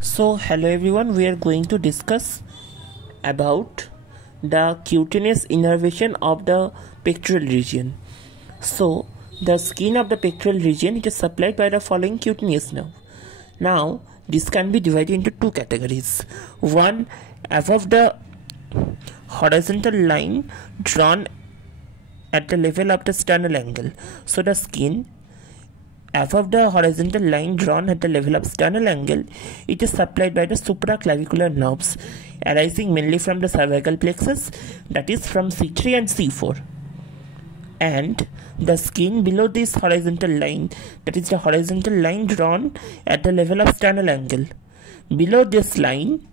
So hello everyone, we are going to discuss about the cutaneous innervation of the pectoral region. So the skin of the pectoral region, it is supplied by the following cutaneous nerve. Now this can be divided into two categories. One, above the horizontal line drawn at the level of the sternal angle. So the skin above the horizontal line drawn at the level of sternal angle, it is supplied by the supraclavicular nerves arising mainly from the cervical plexus, that is from C3 and C4. And the skin below this horizontal line, that is the horizontal line drawn at the level of sternal angle, below this line,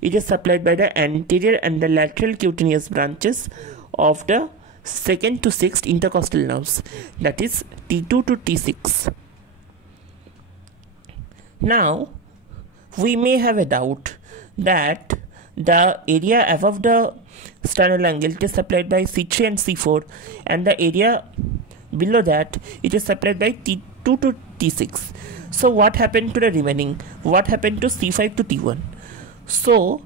it is supplied by the anterior and the lateral cutaneous branches of the 2nd to 6th intercostal nerves, that is T2 to T6. Now we may have a doubt that the area above the sternal angle, it is supplied by C3 and C4, and the area below that, it is supplied by T2 to T6. So what happened to the remaining? What happened to C5 to T1? So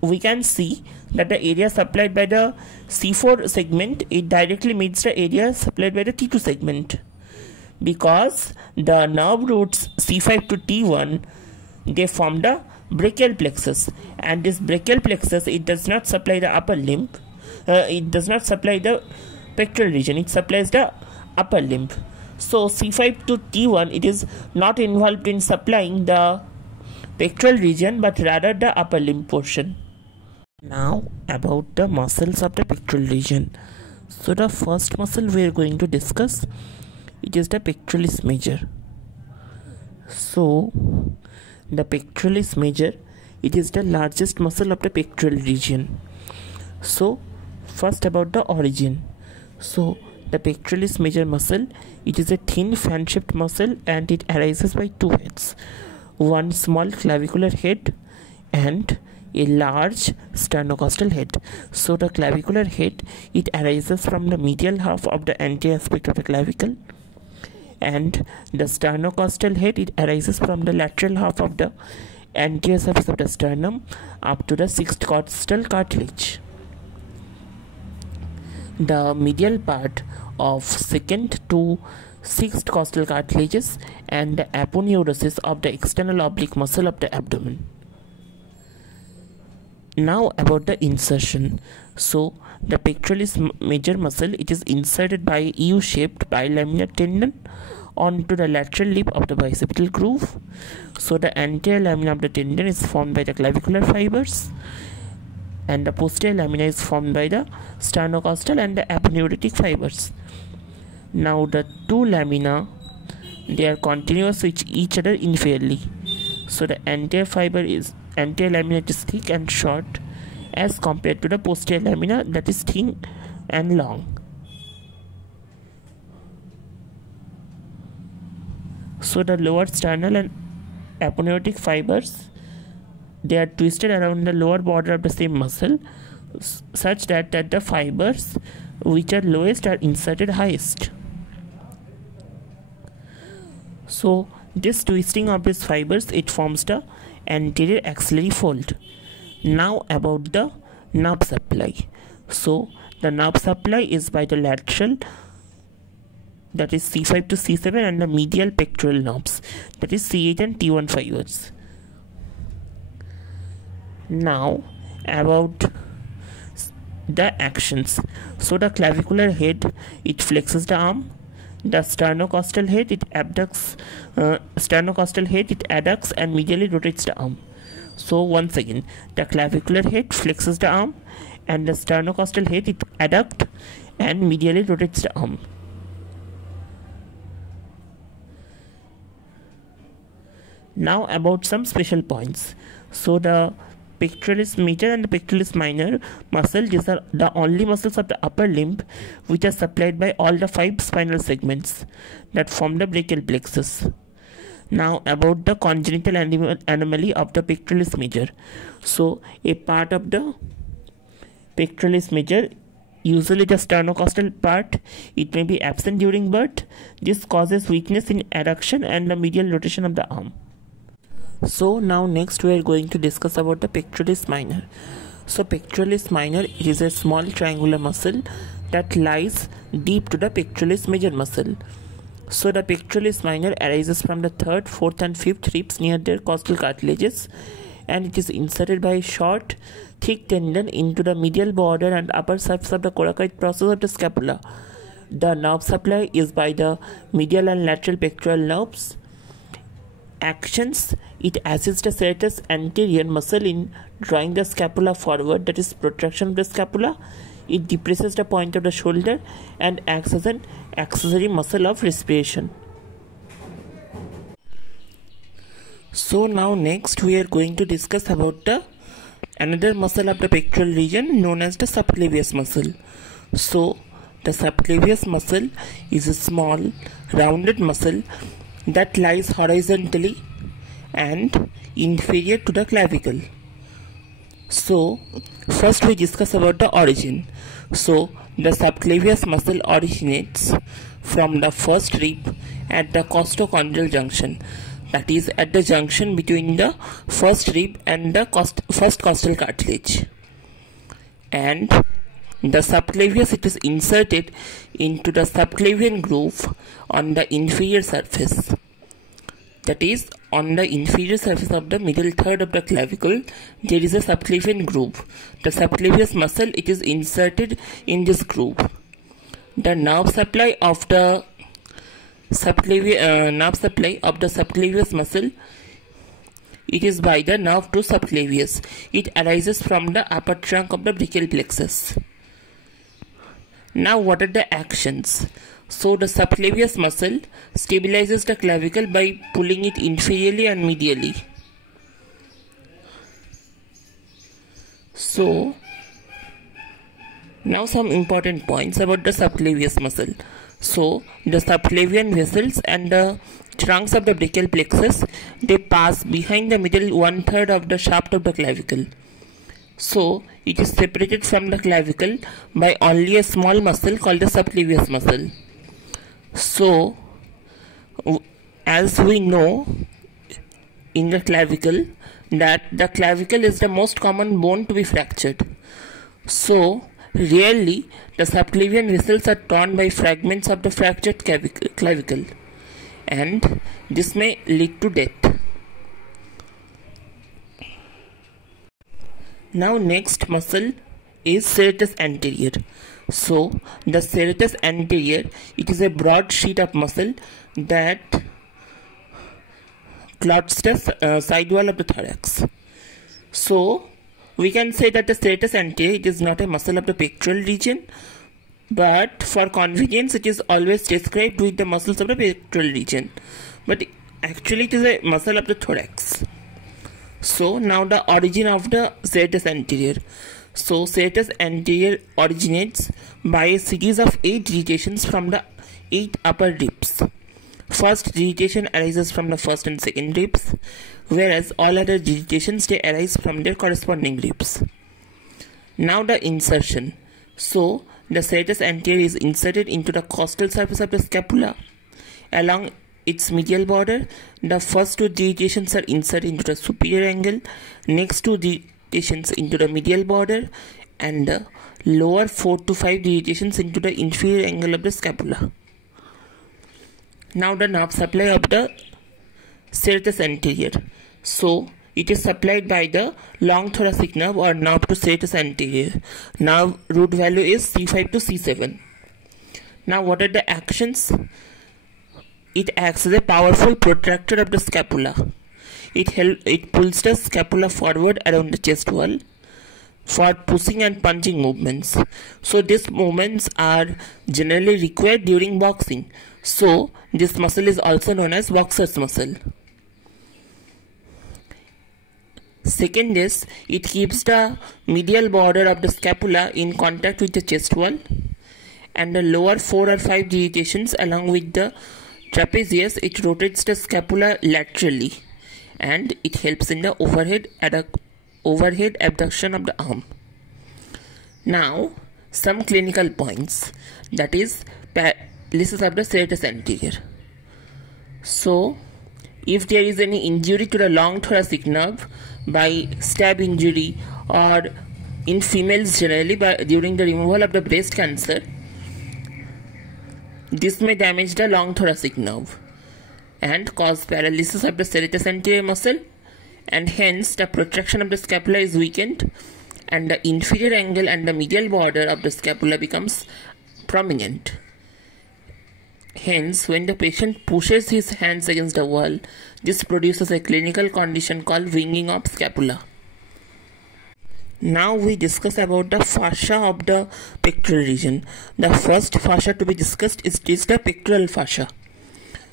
we can see that the area supplied by the C4 segment, it directly meets the area supplied by the T2 segment, because the nerve roots C5 to T1, they form the brachial plexus, and this brachial plexus, it does not supply the upper limb, it does not supply the pectoral region, it supplies the upper limb. So C5 to T1, it is not involved in supplying the pectoral region but rather the upper limb portion. Now about the muscles of the pectoral region. So the first muscle we are going to discuss, it is the Pectoralis Major. So the Pectoralis Major, it is the largest muscle of the pectoral region. So first about the origin. So the Pectoralis Major muscle, it is a thin fan-shaped muscle and it arises by two heads. One small clavicular head and a large sternocostal head. So the clavicular head, it arises from the medial half of the anterior aspect of the clavicle, and the sternocostal head, it arises from the lateral half of the anterior surface of the sternum up to the sixth costal cartilage. The medial part of 2nd to 6th costal cartilages and the aponeurosis of the external oblique muscle of the abdomen. Now about the insertion. So the Pectoralis Major muscle, it is inserted by U-shaped bilaminar tendon onto the lateral lip of the bicipital groove. So the anterior lamina of the tendon is formed by the clavicular fibers, and the posterior lamina is formed by the sternocostal and the aponeurotic fibers. Now the two lamina, they are continuous with each other inferiorly. So the anterior lamina is thick and short as compared to the posterior lamina, that is thin and long. So the lower sternal and aponeurotic fibers, they are twisted around the lower border of the same muscle such that the fibers which are lowest are inserted highest. So this twisting of these fibers, it forms the anterior axillary fold. Now about the nerve supply. So the nerve supply is by the lateral, that is C5 to C7, and the medial pectoral nerves, that is C8 and T1 fibers. Now about the actions. So the clavicular head, it flexes the arm. The sternocostal head, it adducts and medially rotates the arm. So once again, the clavicular head flexes the arm, and the sternocostal head, it adducts and medially rotates the arm. Now about some special points. So the Pectoralis Major and the Pectoralis Minor muscle, these are the only muscles of the upper limb which are supplied by all the 5 spinal segments that form the brachial plexus. Now about the congenital anomaly of the Pectoralis Major. So a part of the Pectoralis Major, usually the sternocostal part, it may be absent during birth. This causes weakness in adduction and the medial rotation of the arm. So now next we are going to discuss about the pectoralis minor. So pectoralis minor is a small triangular muscle that lies deep to the pectoralis major muscle. So the pectoralis minor arises from the third, fourth and fifth ribs near their costal cartilages, and it is inserted by a short, thick tendon into the medial border and upper surface of the coracoid process of the scapula. The nerve supply is by the medial and lateral pectoral nerves. Actions: it assists the serratus anterior muscle in drawing the scapula forward, that is protraction of the scapula. It depresses the point of the shoulder and acts as an accessory muscle of respiration. So now next we are going to discuss about the another muscle of the pectoral region known as the subclavius muscle. So the subclavius muscle is a small rounded muscle that lies horizontally and inferior to the clavicle. So first we discuss about the origin. So the subclavius muscle originates from the first rib at the costochondral junction, that is at the junction between the first rib and the first costal cartilage. And the subclavius, it is inserted into the subclavian groove on the inferior surface, that is on the inferior surface of the middle third of the clavicle there is a subclavian groove. The subclavius muscle, it is inserted in this groove. The nerve supply of the subclavius muscle, it is by the nerve to subclavius. It arises from the upper trunk of the brachial plexus. Now what are the actions? So the subclavius muscle stabilizes the clavicle by pulling it inferiorly and medially. So now some important points about the subclavius muscle. So the subclavian vessels and the trunks of the brachial plexus, they pass behind the middle 1/3 of the shaft of the clavicle. So it is separated from the clavicle by only a small muscle called the subclavius muscle. So as we know in the clavicle that the clavicle is the most common bone to be fractured. So rarely the subclavian vessels are torn by fragments of the fractured clavicle, and this may lead to death. Now next muscle is serratus anterior. So the serratus anterior, it is a broad sheet of muscle that clots the side wall of the thorax. So we can say that the serratus anterior, it is not a muscle of the pectoral region, but for convenience it is always described with the muscles of the pectoral region, but actually it is a muscle of the thorax. So now the origin of the serratus anterior. So serratus anterior originates by a series of 8 digitations from the 8 upper ribs. First digitation arises from the first and second ribs, whereas all other digitations, they arise from their corresponding ribs. Now the insertion. So the serratus anterior is inserted into the costal surface of the scapula. Along its medial border, the first 2 digitations are inserted into the superior angle, next 2 digitations into the medial border, and the lower 4 to 5 digitations into the inferior angle of the scapula. Now the nerve supply of the serratus anterior. So it is supplied by the long thoracic nerve or nerve to serratus anterior. Nerve root value is C5 to C7. Now what are the actions? It acts as a powerful protractor of the scapula. It pulls the scapula forward around the chest wall for pushing and punching movements. So these movements are generally required during boxing. So this muscle is also known as boxer's muscle. Second is, it keeps the medial border of the scapula in contact with the chest wall, and the lower 4 or 5 digitations along with the trapezius, it rotates the scapula laterally, and it helps in the overhead abduction of the arm. Now some clinical points, that is paralysis of the serratus anterior. So if there is any injury to the long thoracic nerve by stab injury, or in females generally during the removal of the breast cancer, this may damage the long thoracic nerve and cause paralysis of the serratus anterior muscle, and hence the protraction of the scapula is weakened and the inferior angle and the medial border of the scapula becomes prominent. Hence, when the patient pushes his hands against the wall, this produces a clinical condition called winging of scapula. Now we discuss about the fascia of the pectoral region. The first fascia to be discussed is the pectoral fascia.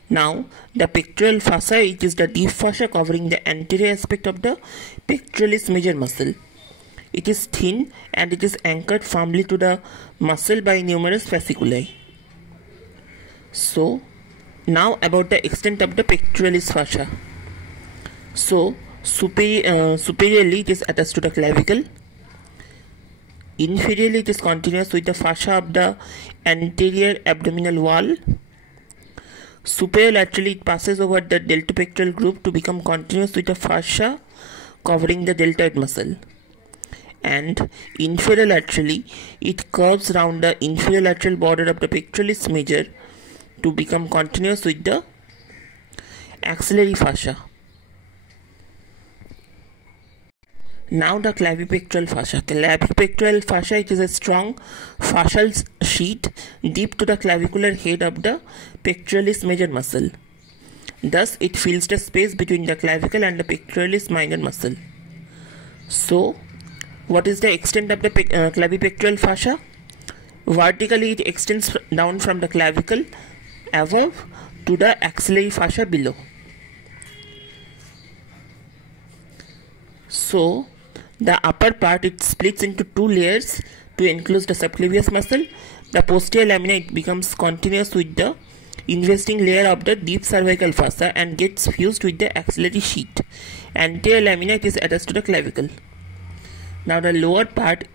Now, the pectoral fascia, it is the deep fascia covering the anterior aspect of the pectoralis major muscle. It is thin and it is anchored firmly to the muscle by numerous fasciculi. So, now about the extent of the pectoralis fascia. So, superiorly it is attached to the clavicle. Inferiorly it is continuous with the fascia of the anterior abdominal wall. Superolaterally it passes over the deltopectoral group to become continuous with the fascia covering the deltoid muscle. And inferiolaterally it curves round the inferiolateral border of the pectoralis major to become continuous with the axillary fascia. Now the clavipectoral fascia. Clavipectoral fascia, it is a strong fascial sheet deep to the clavicular head of the pectoralis major muscle. Thus it fills the space between the clavicle and the pectoralis minor muscle. So, what is the extent of the clavipectoral fascia? Vertically it extends down from the clavicle above to the axillary fascia below. So, the upper part, it splits into two layers to enclose the subclavius muscle. The posterior lamina, it becomes continuous with the investing layer of the deep cervical fossa and gets fused with the axillary sheet. Anterior lamina, it is attached to the clavicle. Now the lower part,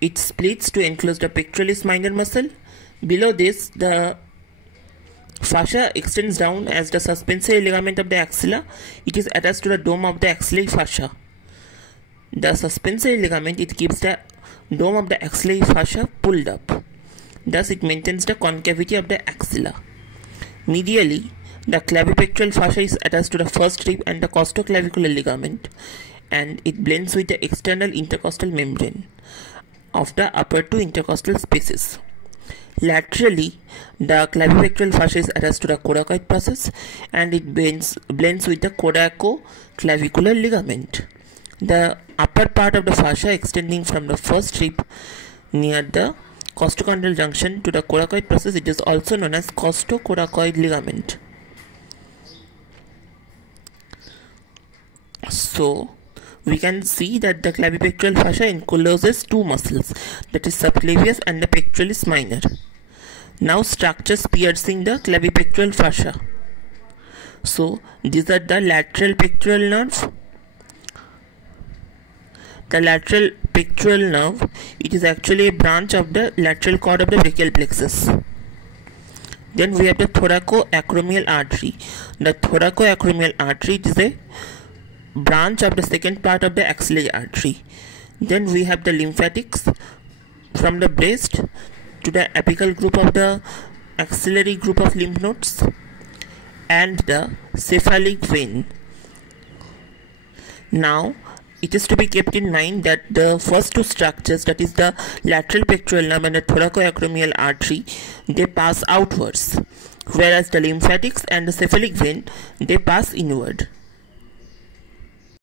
it splits to enclose the pectoralis minor muscle. Below this, the fascia extends down as the suspensory ligament of the axilla. It is attached to the dome of the axillary fascia. The suspensory ligament, it keeps the dome of the axillary fascia pulled up. Thus it maintains the concavity of the axilla. Medially, the clavipectoral fascia is attached to the first rib and the costoclavicular ligament, and it blends with the external intercostal membrane of the upper two intercostal spaces. Laterally, the clavipectoral fascia is attached to the coracoid process and it blends with the coracoclavicular ligament. The upper part of the fascia extending from the first rib near the costochondral junction to the coracoid process, it is also known as costocoracoid ligament. So, we can see that the clavipectoral fascia encloses two muscles, that is subclavius and the pectoralis minor. Now structures piercing the clavipectoral fascia. So, these are the lateral pectoral nerve. The lateral pectoral nerve, it is actually a branch of the lateral cord of the brachial plexus. Then we have the thoracoacromial artery. The thoracoacromial artery, it is a branch of the second part of the axillary artery. Then we have the lymphatics from the breast to the apical group of the axillary group of lymph nodes, and the cephalic vein. Now, it is to be kept in mind that the first two structures, that is the lateral pectoral nerve and the thoracoacromial artery, they pass outwards, whereas the lymphatics and the cephalic vein, they pass inward.